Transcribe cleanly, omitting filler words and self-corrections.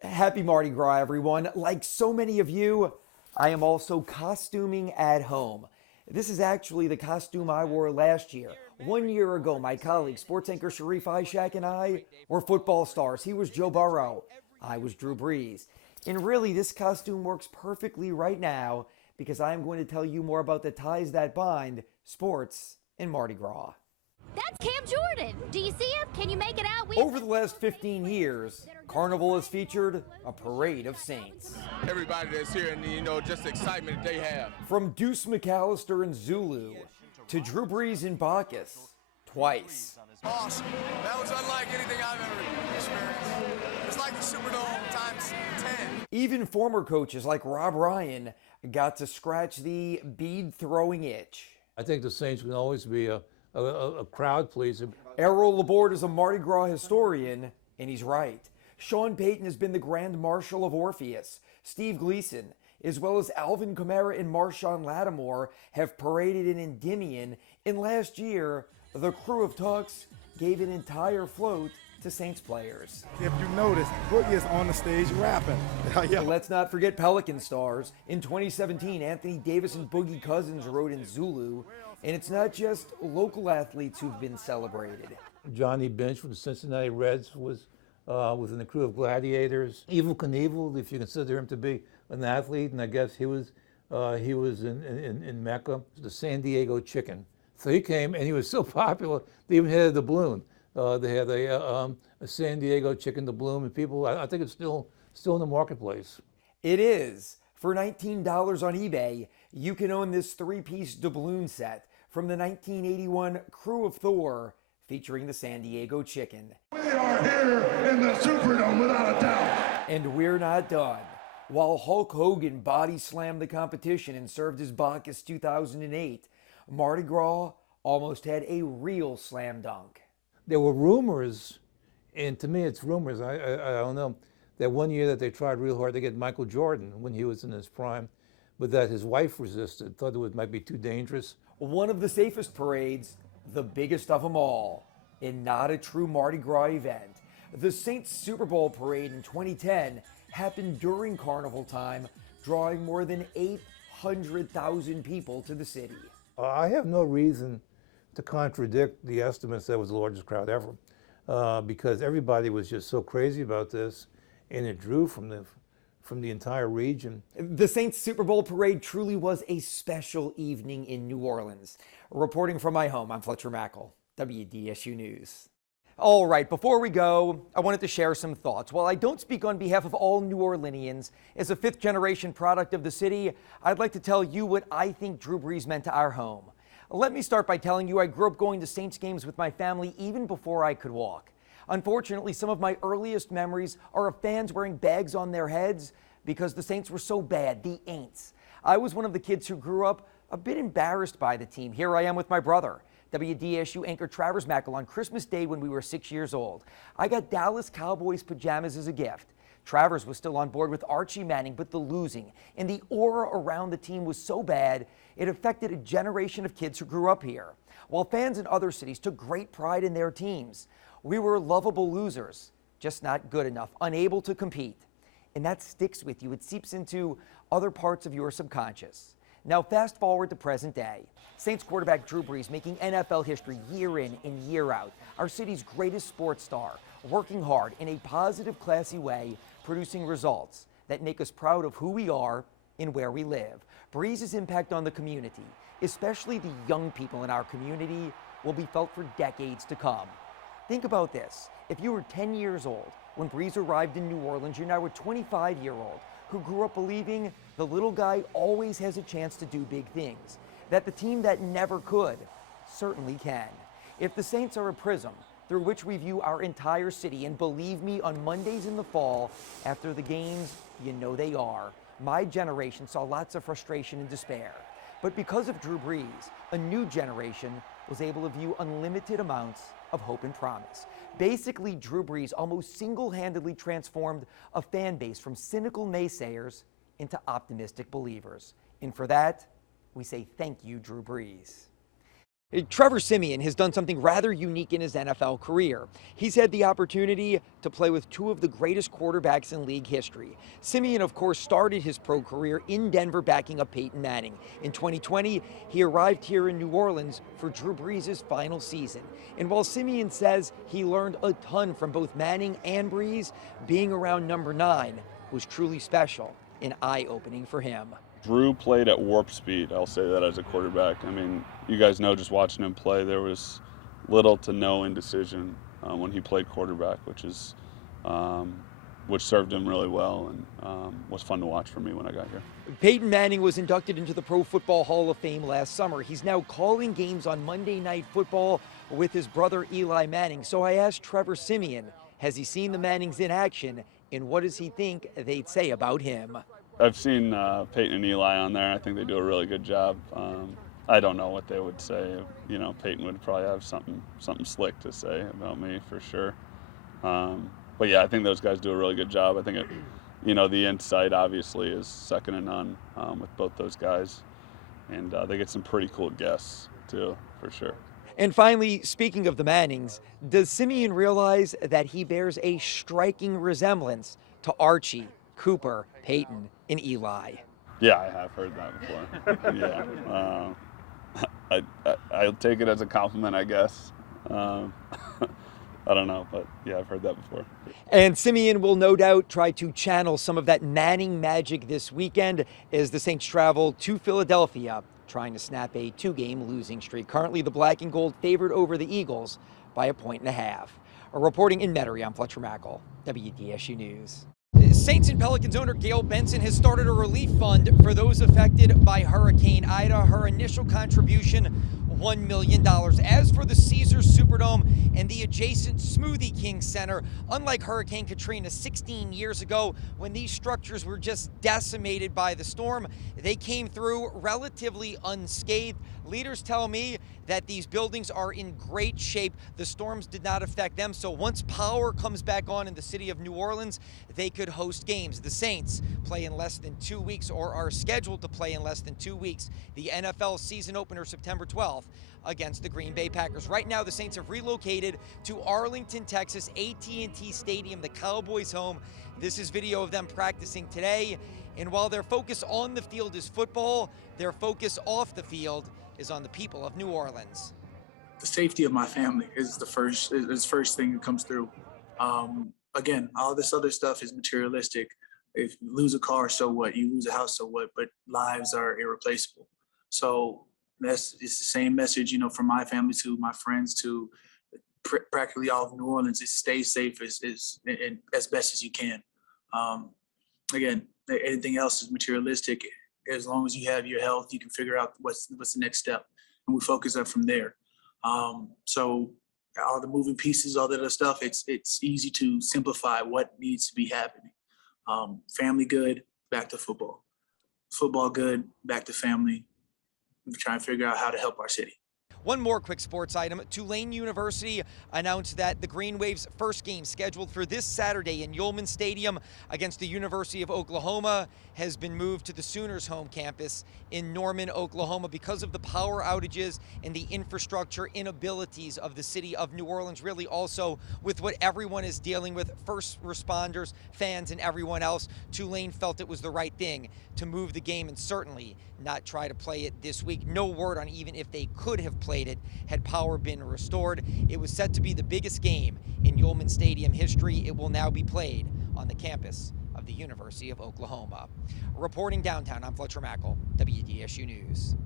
Happy Mardi Gras, everyone. Like so many of you, I am also costuming at home. This is actually the costume I wore last year. 1 year ago, my colleague, sports anchor Sharif Ishak, and I were football stars. He was Joe Burrow. I was Drew Brees. And really, this costume works perfectly right now because I am going to tell you more about the ties that bind sports and Mardi Gras. That's Cam Jordan. Do you see him? Can you make it out? Over the last 15 years, Carnival has featured a parade of saints. Everybody that's here and, just the excitement that they have. From Deuce McAllister and Zulu to Drew Brees and Bacchus, twice. Awesome. That was unlike anything I've ever experienced. It's like the Superdome times 10. Even former coaches like Rob Ryan got to scratch the bead-throwing itch. I think the Saints can always be a crowd pleaser. Errol Laborde is a Mardi Gras historian, and he's right. Sean Payton has been the Grand Marshal of Orpheus. Steve Gleason, as well as Alvin Kamara and Marshawn Lattimore, have paraded in Endymion. And last year, the crew of Tux gave an entire float to Saints players. If you notice, Boogie is on the stage rapping. Yeah. Let's not forget Pelican stars. In 2017, Anthony Davis and Boogie Cousins rode in Zulu. And it's not just local athletes who've been celebrated. Johnny Bench from the Cincinnati Reds was within the crew of Gladiators. Evel Knievel, if you consider him to be an athlete, and I guess he was in Mecca, the San Diego Chicken. So he came, and he was so popular, they even had a doubloon. They had a San Diego Chicken doubloon, and people, I think it's still in the marketplace. It is. For $19 on eBay, you can own this three-piece doubloon set from the 1981 Crew of Thor, featuring the San Diego Chicken. We are here in the Superdome without a doubt. And we're not done. While Hulk Hogan body slammed the competition and served as Bacchus 2008, Mardi Gras almost had a real slam dunk. There were rumors, and to me it's rumors, I don't know, that one year that they tried real hard to get Michael Jordan when he was in his prime, but that his wife resisted, thought might be too dangerous. One of the safest parades, the biggest of them all, and not a true Mardi Gras event. The Saints Super Bowl parade in 2010 happened during Carnival time, drawing more than 800,000 people to the city. I have no reason to contradict the estimates that it was the largest crowd ever, because everybody was just so crazy about this, and it drew from the entire region. The Saints Super Bowl parade truly was a special evening in New Orleans. Reporting from my home, I'm Fletcher Mackel, WDSU News. All right, before we go, I wanted to share some thoughts. While I don't speak on behalf of all New Orleanians, as a fifth-generation product of the city, I'd like to tell you what I think Drew Brees meant to our home. Let me start by telling you I grew up going to Saints games with my family even before I could walk. Unfortunately, some of my earliest memories are of fans wearing bags on their heads because the Saints were so bad, the Aints. I was one of the kids who grew up a bit embarrassed by the team. Here I am with my brother, WDSU anchor Fletcher Mackel, on Christmas Day when we were 6 years old. I got Dallas Cowboys pajamas as a gift. Travers was still on board with Archie Manning, but the losing and the aura around the team was so bad, it affected a generation of kids who grew up here. While fans in other cities took great pride in their teams, we were lovable losers, just not good enough, unable to compete. And that sticks with you. It seeps into other parts of your subconscious. Now, fast forward to present day. Saints quarterback Drew Brees making NFL history year in and year out. Our city's greatest sports star, working hard in a positive, classy way, producing results that make us proud of who we are and where we live. Brees' impact on the community, especially the young people in our community, will be felt for decades to come. Think about this. If you were 10 years old when Brees arrived in New Orleans, you're now a 25-year-old who grew up believing the little guy always has a chance to do big things, that the team that never could certainly can. If the Saints are a prism through which we view our entire city, and believe me, on Mondays in the fall, after the games, you know they are. My generation saw lots of frustration and despair. But because of Drew Brees, a new generation was able to view unlimited amounts of hope and promise. Basically, Drew Brees almost single-handedly transformed a fan base from cynical naysayers into optimistic believers. And for that, we say thank you, Drew Brees. Trevor Siemian has done something rather unique in his NFL career. He's had the opportunity to play with two of the greatest quarterbacks in league history. Siemian, of course, started his pro career in Denver backing up Peyton Manning. In 2020, he arrived here in New Orleans for Drew Brees' final season. And while Siemian says he learned a ton from both Manning and Brees, being around number 9 was truly special and eye-opening for him. Drew played at warp speed, I'll say that as a quarterback. I mean, you guys know just watching him play, there was little to no indecision when he played quarterback, which served him really well and was fun to watch for me when I got here. Peyton Manning was inducted into the Pro Football Hall of Fame last summer. He's now calling games on Monday Night Football with his brother Eli Manning. So I asked Trevor Siemian, has he seen the Mannings in action, and what does he think they'd say about him? I've seen Peyton and Eli on there. I think they do a really good job. I don't know what they would say. You know, Peyton would probably have something slick to say about me for sure. But yeah, I think those guys do a really good job. I think the insight obviously is second to none with both those guys, and they get some pretty cool guests too, for sure. And finally, speaking of the Mannings, does Siemian realize that he bears a striking resemblance to Archie, Cooper, Peyton, and Eli? Yeah, I have heard that before. Yeah, I'll take it as a compliment, I guess. I don't know, but yeah, I've heard that before. And Siemian will no doubt try to channel some of that Manning magic this weekend as the Saints travel to Philadelphia, trying to snap a 2-game losing streak. Currently, the black and gold favored over the Eagles by 1.5. Reporting in Metairie, I'm Fletcher Mackel, WDSU News. Saints and Pelicans owner Gail Benson has started a relief fund for those affected by Hurricane Ida. Her initial contribution, $1 million. As for the Caesars Superdome and the adjacent Smoothie King Center, unlike Hurricane Katrina 16 years ago, when these structures were just decimated by the storm, they came through relatively unscathed. Leaders tell me that these buildings are in great shape. The storms did not affect them, so once power comes back on in the city of New Orleans, they could host games. The Saints play in less than 2 weeks, or are scheduled to play in less than 2 weeks. The NFL season opener September 12th against the Green Bay Packers. Right now, the Saints have relocated to Arlington, Texas, AT&T Stadium, the Cowboys' home. This is video of them practicing today. And while their focus on the field is football, their focus off the field is on the people of New Orleans. The safety of my family is the first thing that comes through. Again, all this other stuff is materialistic. If you lose a car, so what? You lose a house, so what? But lives are irreplaceable. So it's the same message, from my family to my friends to practically all of New Orleans. Is stay safe as best as you can. Again, anything else is materialistic. As long as you have your health, you can figure out what's the next step, and we focus up from there. So all the moving pieces, all that other stuff, it's easy to simplify what needs to be happening. Family good, back to football. Football good, back to family. We're trying to figure out how to help our city. One more quick sports item. Tulane University announced that the Green Waves' first game, scheduled for this Saturday in Yulman Stadium against the University of Oklahoma, has been moved to the Sooners' home campus in Norman, Oklahoma, because of the power outages and the infrastructure inabilities of the city of New Orleans, really also with what everyone is dealing with, first responders, fans, and everyone else. Tulane felt it was the right thing to move the game and certainly not try to play it this week. No word on even if they could have played it had power been restored. It was set to be the biggest game in Yulman Stadium history. It will now be played on the campus of the University of Oklahoma. Reporting downtown, I'm Fletcher Mackel, WDSU News.